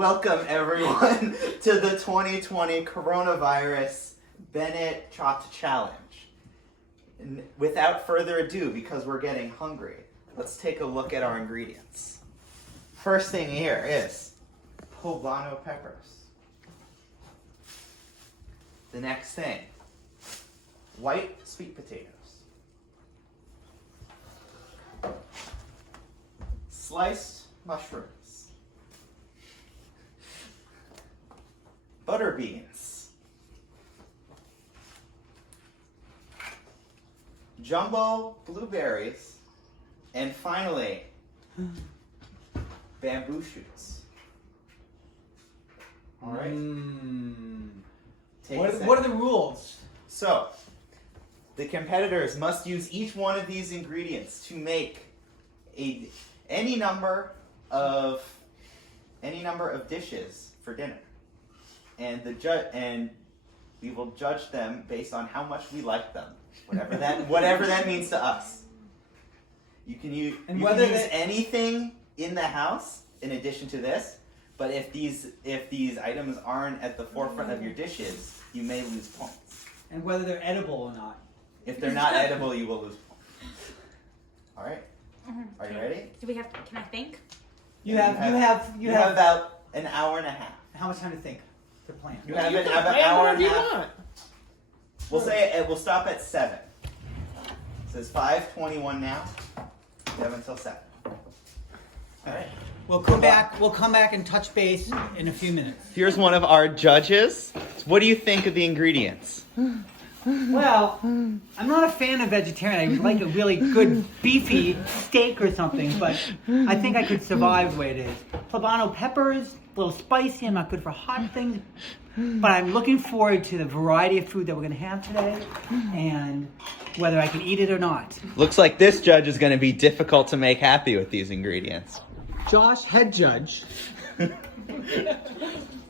Welcome everyone to the 2020 Coronavirus Bennett Chopped Challenge. And without further ado, because we're getting hungry, let's take a look at our ingredients. First thing here is poblano peppers. The next thing, white sweet potatoes. Sliced mushrooms. Butter beans. Jumbo blueberries. And finally, bamboo shoots. All right. What are the rules? So, the competitors must use each one of these ingredients to make any number of dishes for dinner, and we will judge them based on how much we like them, whatever that means to us. You can use anything in the house in addition to this, but if these items aren't at the forefront of your dishes, you may lose points. And whether they're edible or not. If they're not edible, you will lose points. All right. Are you ready? Can I think? You have about an hour and a half. How much time to think to plan? You have an hour and a half. We'll stop at 7. It says 5:21 now. You have until 7. All right. We'll come back and touch base in a few minutes. Here's one of our judges. What do you think of the ingredients? Well, I'm not a fan of vegetarian. I would like a really good beefy steak or something, but I think I could survive the way it is. Poblano peppers, a little spicy. I'm not good for hot things, but I'm looking forward to the variety of food that we're going to have today and whether I can eat it or not. Looks like this judge is going to be difficult to make happy with these ingredients. Josh, head judge.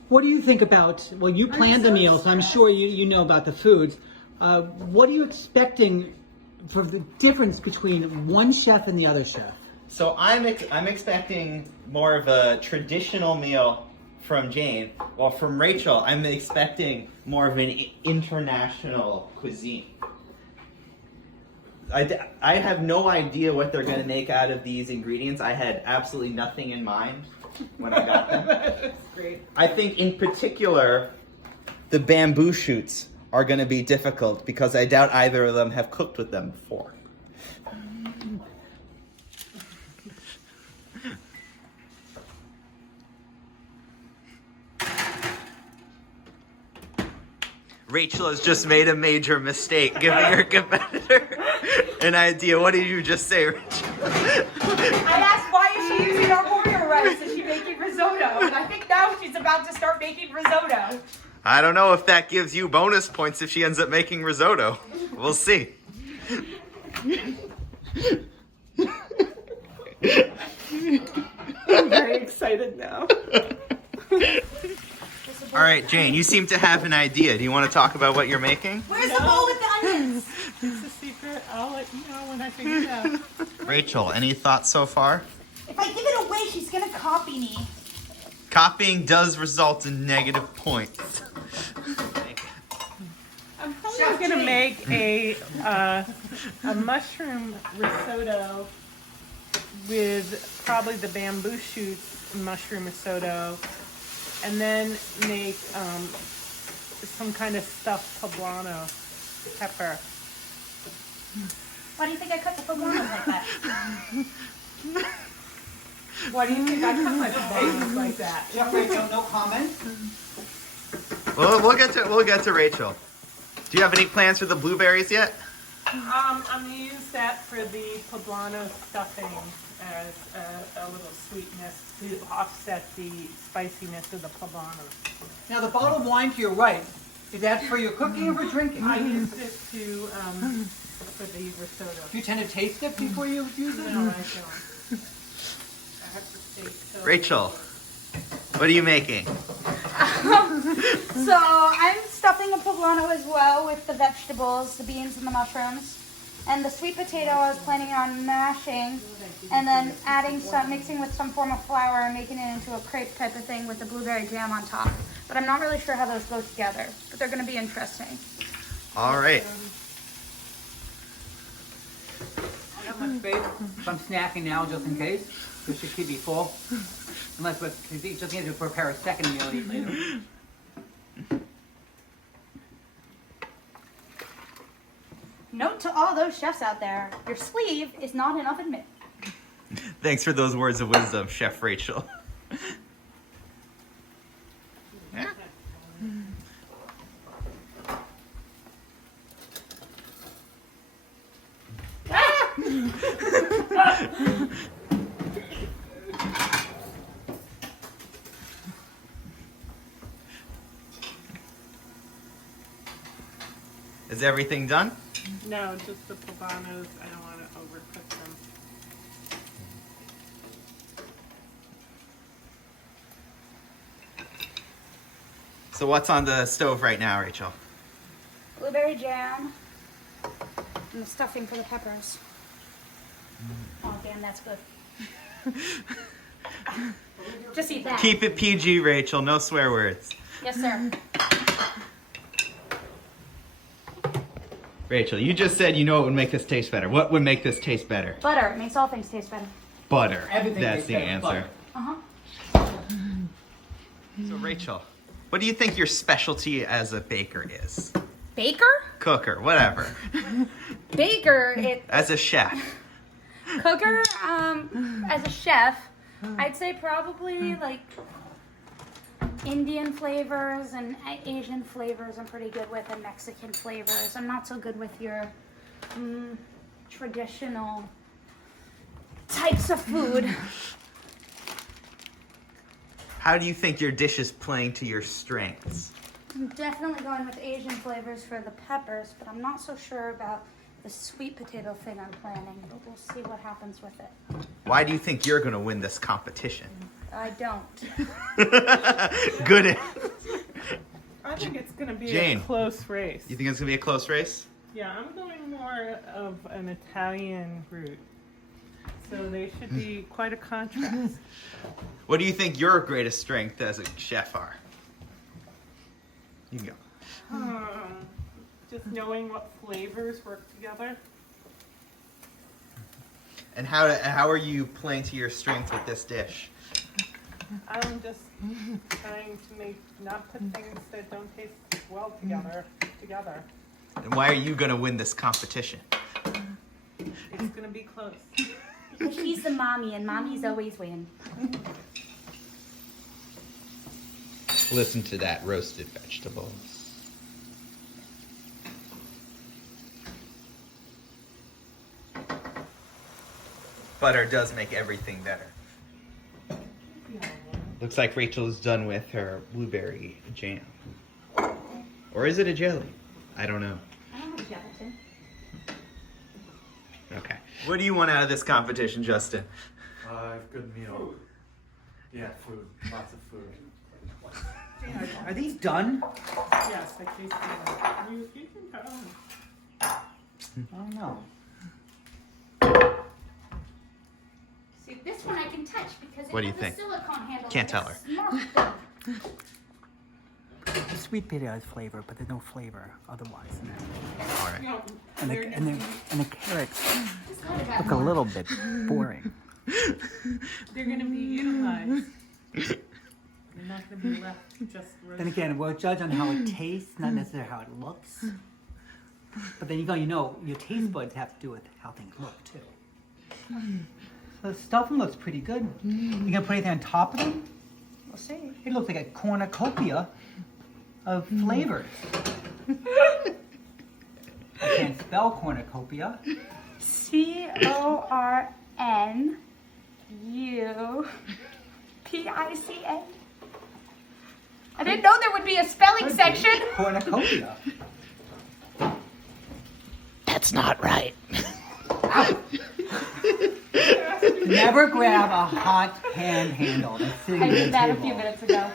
What do you think about, well, you planned the meal, so I'm sure you know about the foods. What are you expecting for the difference between one chef and the other chef? So I'm expecting more of a traditional meal from Jane, while from Rachel, I'm expecting more of an international cuisine. I have no idea what they're going to make out of these ingredients. I had absolutely nothing in mind when I got them. That's great. I think in particular, the bamboo shoots are going to be difficult because I doubt either of them have cooked with them before. Rachel has just made a major mistake giving her competitor an idea. What did you just say, Rachel? I asked why is she using arborio rice? Is she making risotto? And I think now she's about to start making risotto. I don't know if that gives you bonus points if she ends up making risotto. We'll see. I'm very excited now. All right, Jane, you seem to have an idea. Do you want to talk about what you're making? Where's the bowl with the onions? It's a secret. I'll let you know when I figure it out. Rachel, any thoughts so far? If I give it away, she's gonna copy me. Copying does result in negative points. I'm probably gonna make a mushroom risotto with probably the bamboo shoots mushroom risotto, and then make some kind of stuffed poblano pepper. Why do you think I cut the poblanos like that? Why do you think I cut my potatoes like that? Chef Rachel, no comment? Well, we'll get to Rachel. Do you have any plans for the blueberries yet? I'm gonna use that for the poblano stuffing as a little sweetness to offset the spiciness of the poblano. Now the bottle of wine to your right, is that for your cooking or for drinking? I used it to for the risotto. Do you tend to taste it before you use it? No, I don't. I have to taste it. Rachel, what are you making? So I'm stuffing a poblano as well with the vegetables, the beans and the mushrooms. And the sweet potato I was planning on mashing and then mixing with some form of flour and making it into a crepe type of thing with the blueberry jam on top. But I'm not really sure how those go together, but they're gonna be interesting. All right. Not much space, so I'm snacking now just in case, because she could be full. Unless we just need to prepare a second meal to eat later. Note to all those chefs out there, your sleeve is not an oven mitt. Thanks for those words of wisdom, Chef Rachel. Is everything done? No, just the poblanos. I don't want to overcook them. So what's on the stove right now, Rachel? Blueberry jam and the stuffing for the peppers. Oh damn, that's good. Just eat that. Keep it PG, Rachel. No swear words. Yes, sir. Rachel, you just said you know what would make this taste better. What would make this taste better? Butter. It makes all things taste better. Butter. Everything That's tastes the better with answer. butter. Uh-huh. So Rachel, what do you think your specialty as a baker is? Baker? Cooker, whatever. Baker, As a chef. cooker, as a chef, I'd say probably like Indian flavors and Asian flavors I'm pretty good with, and Mexican flavors. I'm not so good with your traditional types of food. How do you think your dish is playing to your strengths? I'm definitely going with Asian flavors for the peppers, but I'm not so sure about the sweet potato thing I'm planning, but we'll see what happens with it. Why do you think you're going to win this competition? I don't. Good. I think it's going to be Jane. a close race. You think it's going to be a close race? Yeah, I'm going more of an Italian route. So they should be quite a contrast. What do you think your greatest strength as a chef are? You can go. Just knowing what flavors work together. And how are you playing to your strength with this dish? I'm just trying to not put things that don't taste well together. And why are you going to win this competition? It's going to be close. She's the mommy, and mommies always win. Listen to that, roasted vegetables. Butter does make everything better. Looks like Rachel is done with her blueberry jam. Or is it a jelly? I don't know. I don't have gelatin. Okay. What do you want out of this competition, Justin? Good meal. Yeah, food. Lots of food. Are these done? Yes, I taste them. You can tell. I don't know. See, this one I can touch because it What do you has think? a silicone handle. Can't and tell it's marked up. The sweet potato has flavor, but there's no flavor otherwise. All right. No, And they're gonna the carrots Just let it out. look a little bit boring. they're gonna be utilized. They're not gonna be left just roasted. Then again, we'll judge on how it tastes, not necessarily how it looks. But then you know, your taste buds have to do with how things look too. So the stuffing looks pretty good. You gonna put anything on top of them? We'll see. It looks like a cornucopia of flavors. I can't spell cornucopia. CORNUPICA. I didn't know there would be a spelling section. Cornucopia. That's not right. Never grab a hot pan handle that's sitting I on the did that a table. few minutes ago.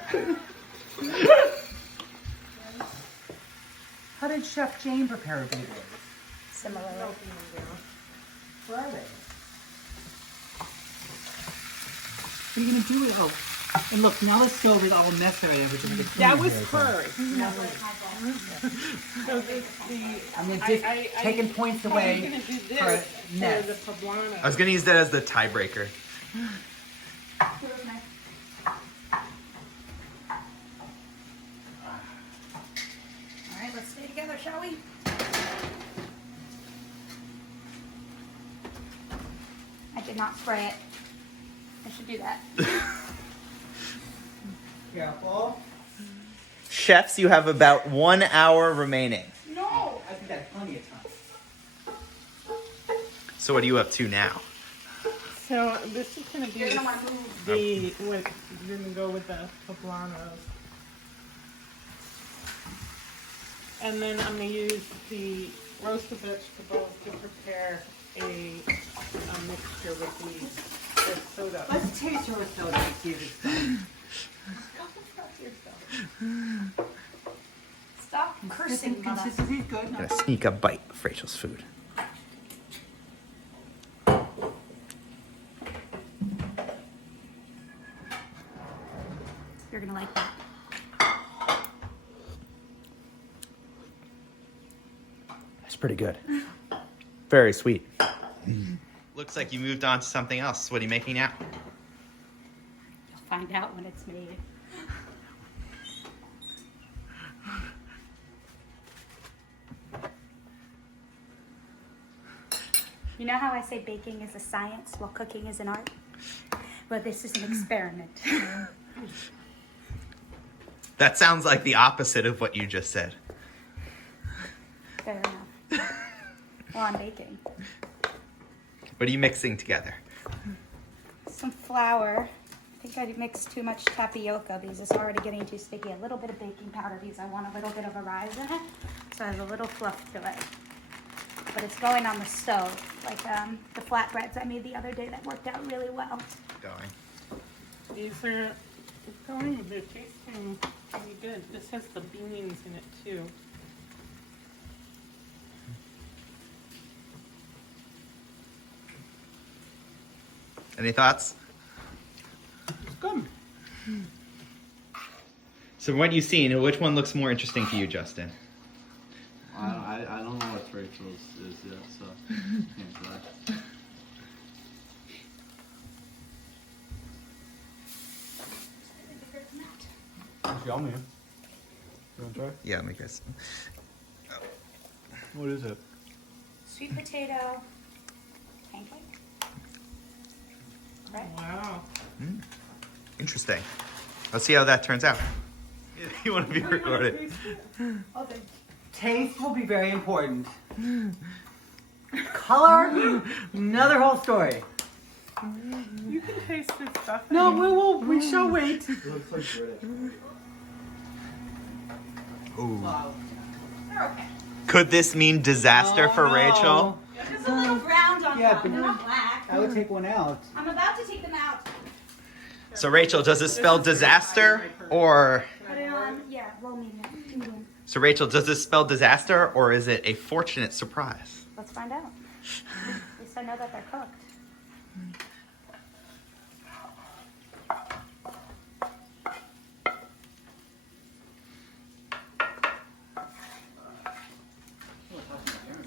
How did Chef Jane prepare a blueberry? similarly. Melting them down. Where are they? What are you gonna do with? Oh, and look, now the stove is all messed up. Everything. That was hers. So I'm just taking points away I'm gonna do this for for Ness. the poblano. I was gonna use that as the tiebreaker. Alright, let's stay together, shall we? I did not spray it. I should do that. Careful. Chefs, you have about 1 hour remaining. No! I think that's plenty of time. So what are you up to now? So this is gonna be You're gonna want to move. the what you're gonna go with the poblanos. And then I'm gonna use the roasted vegetables to prepare a mixture with the soda. Let's taste your soda and see if it's done. Stop cursing, mother. Consistency is good. I'm gonna sneak a bite of Rachel's food. You're gonna like that. That's pretty good. Very sweet. Looks like you moved on to something else. What are you making now? You'll find out when it's made. You know how I say baking is a science while cooking is an art? Well, this is an experiment. That sounds like the opposite of what you just said. Fair enough. Well, I'm baking. What are you mixing together? Some flour. I think I mixed too much tapioca because it's already getting too sticky. A little bit of baking powder because I want a little bit of a rise in it. So I have a little fluff to it. But it's going on the stove, like the flatbreads I made the other day that worked out really well. Going. These are going, they're tasting pretty good. This has the beans in it too. Any thoughts? It's good. So what you've seen, which one looks more interesting to you, Justin? I don't know what Rachel's is yet, so can't try. It's yummy. You want to try? Yeah, let me guess. What is it? Sweet potato pancake. Right. Wow. Interesting. Let's see how that turns out. You want to be recorded? Okay. Taste will be very important. Color, another whole story. You can taste this stuff. No, we shall wait. It looks like bread. Ooh. Wow. They're okay. Could this mean disaster for no. Rachel? There's a little ground on Yeah, top. but They're not black. I would take one out. I'm about to take them out. So Rachel, does this spell disaster or? Put it on. Yeah, low medium. Medium. So Rachel, does this spell disaster or is it a fortunate surprise? Let's find out. At least I know that they're cooked.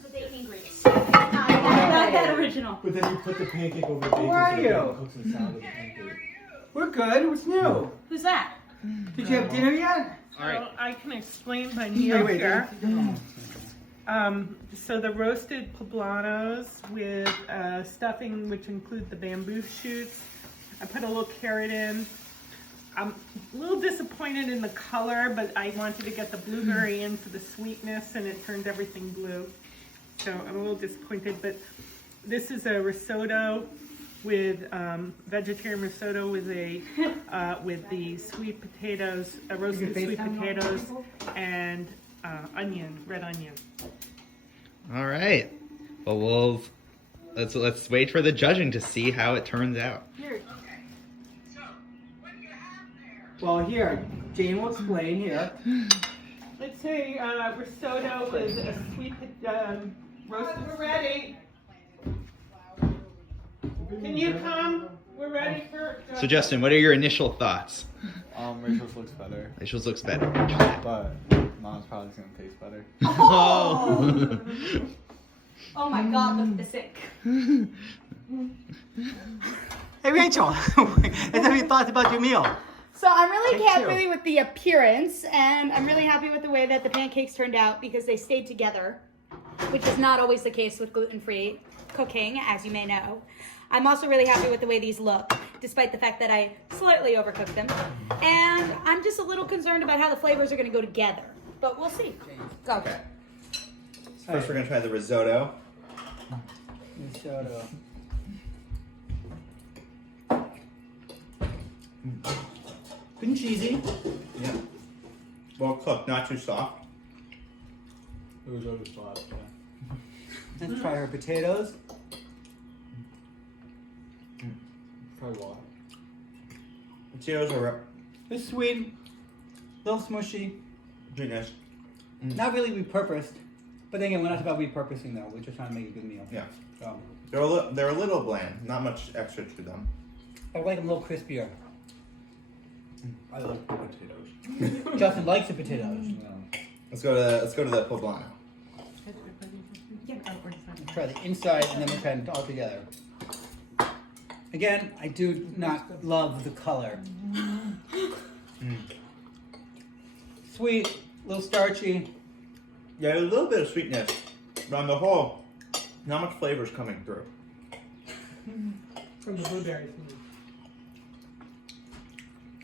The baking grease. Not that original. But then you put the pancake over the bacon. Where are so the you? bacon cooks inside of the pancake. We're good. What's new? Who's that? Did you have dinner yet? So I can explain by Neil here. So the roasted poblanos with stuffing, which include the bamboo shoots. I put a little carrot in. I'm a little disappointed in the color, but I wanted to get the blueberry in for the sweetness, and it turned everything blue. So I'm a little disappointed, but this is a risotto with vegetarian risotto with a with the sweet potatoes, roasted sweet potatoes, and onion, red onion. All right. Well, let's wait for the judging to see how it turns out. Here, Well, here, Jane will explain here. it's a risotto with a Roasted, we're ready. Can you come? We're ready for. So Justin, what are your initial thoughts? Rachel's looks better, Rachel's looks better. but mom's probably gonna taste better. Oh. Oh my God, look at the sink. Hey Rachel, let's have your thoughts about your meal. So I'm really Take happy two. with the appearance, and I'm really happy with the way that the pancakes turned out because they stayed together, which is not always the case with gluten-free cooking, as you may know. I'm also really happy with the way these look, despite the fact that I slightly overcooked them. And I'm just a little concerned about how the flavors are going to go together, but we'll see. Go. Okay. First, we're gonna try the risotto. Risotto. Good and cheesy. Yeah. Well cooked, not too soft. It was over soft. Let's try her potatoes. Probably why. Potatoes are They're sweet, a little smushy. sweetness. Not really repurposed, but then again, we're not about repurposing though. We're just trying to make a good meal. Yeah. So, They're a little bland. Not much extra to them. I like them a little crispier. I like the potatoes. Justin likes the potatoes. Let's go to the poblano. Let's try the inside and then we'll try them all together. Again, I do not love the color. Sweet, a little starchy. Yeah, a little bit of sweetness, but on the whole, not much flavor's coming through. From the blueberries.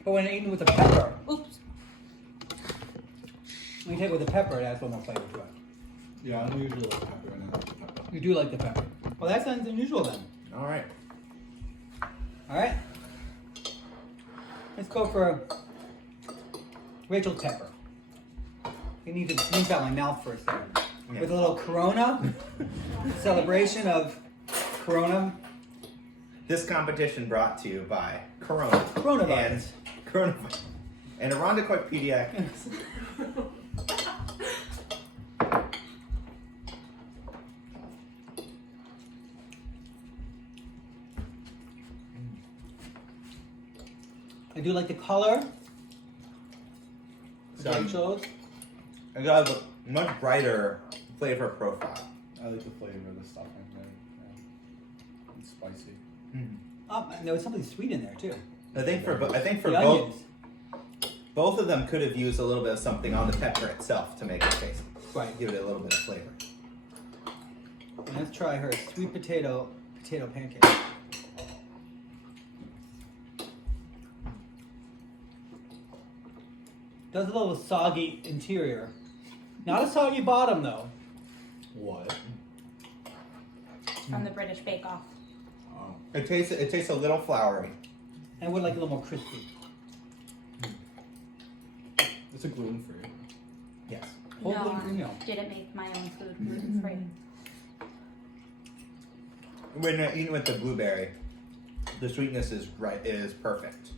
But when eaten with a pepper, Oops. when you take it with a pepper, it adds a little more flavor to it. Yeah, I usually like pepper and I like the pepper. You do like the pepper. Well, that sounds unusual then. All right. All right. Let's go for Rachel's pepper. You need to cleanse out my mouth first there. Yeah. With a little Corona celebration of Corona. This competition brought to you by Corona. Coronavirus. And Coronavirus. And Irondequoit Pediatrics. I do like the color. So- Rachel's. I got a much brighter flavor profile. I like the flavor of the stuffing. Right? Yeah. It's spicy. And there was something sweet in there too. I think for The both onions. both of them could have used a little bit of something on the pepper itself to make it taste. Right. Give it a little bit of flavor. And let's try her sweet potato pancake. Does a little soggy interior. Not a soggy bottom though. What? From the British Bake Off. Oh. It tastes a little floury. And would like a little more crispy. It's a gluten free. Yes. Whole No, gluten-free meal. I didn't make my own food gluten-free. When eaten with the blueberry, the sweetness is perfect.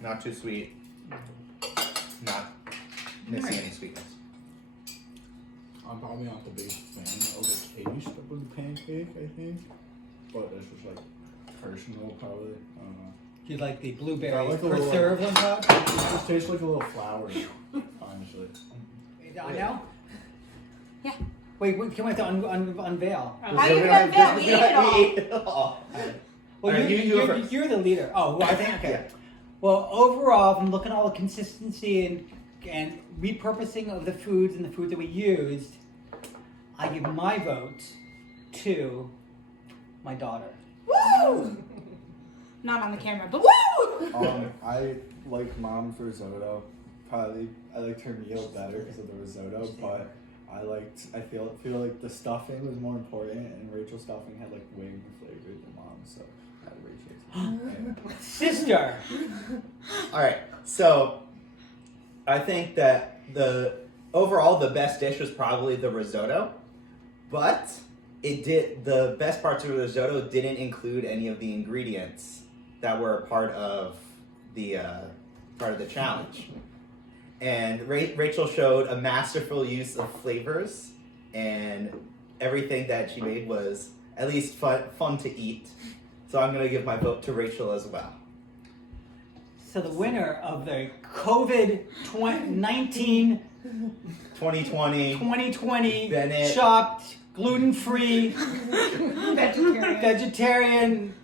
Not too sweet. Not missing any sweetness. I'm probably not the biggest fan of the taste of the pancake, I think. But it's just like personal, probably. I don't know. Do you like the blueberries I like a little- preserved on top? It just tastes like a little flowery, honestly. I know. Yeah. Wait, can we have to unveil? How you gonna bet? We ate it all. We ate it all. Well, Alright, you go first. you're the leader. Oh, well, I think okay. Yeah. Well, overall, from looking at all the consistency and repurposing of the foods and the food that we used, I give my vote to my daughter. Woo! Not on the camera, but woo! I like mom's risotto. Probably I liked her meal better because of the risotto, but I feel like the stuffing was more important, and Rachel's stuffing had like way more flavor than mom's, so I had Rachel's. Sister. All right. So, I think that overall the best dish was probably the risotto, but the best parts of the risotto didn't include any of the ingredients that were part of the challenge. And Rachel showed a masterful use of flavors and everything that she made was at least fun to eat. So I'm going to give my vote to Rachel as well. So the winner of the COVID-19 2020 Bennett Chopped gluten-free vegetarian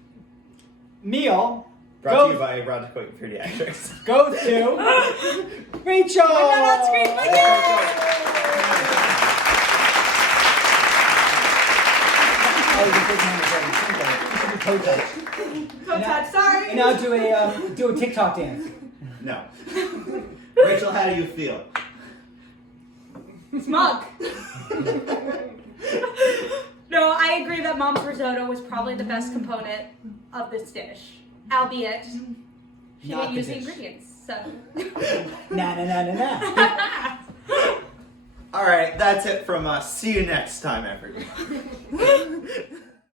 meal brought to you by Roger Quick Pediatrics. goes to Rachel. I'm not on screen, but Toe touch. sorry. And now do a TikTok dance. No. Rachel, how do you feel? Smug. No, I agree that mom's risotto was probably the best component of this dish, albeit she Not didn't use the dish. ingredients. So. Nah. All right, that's it from us. See you next time, everyone.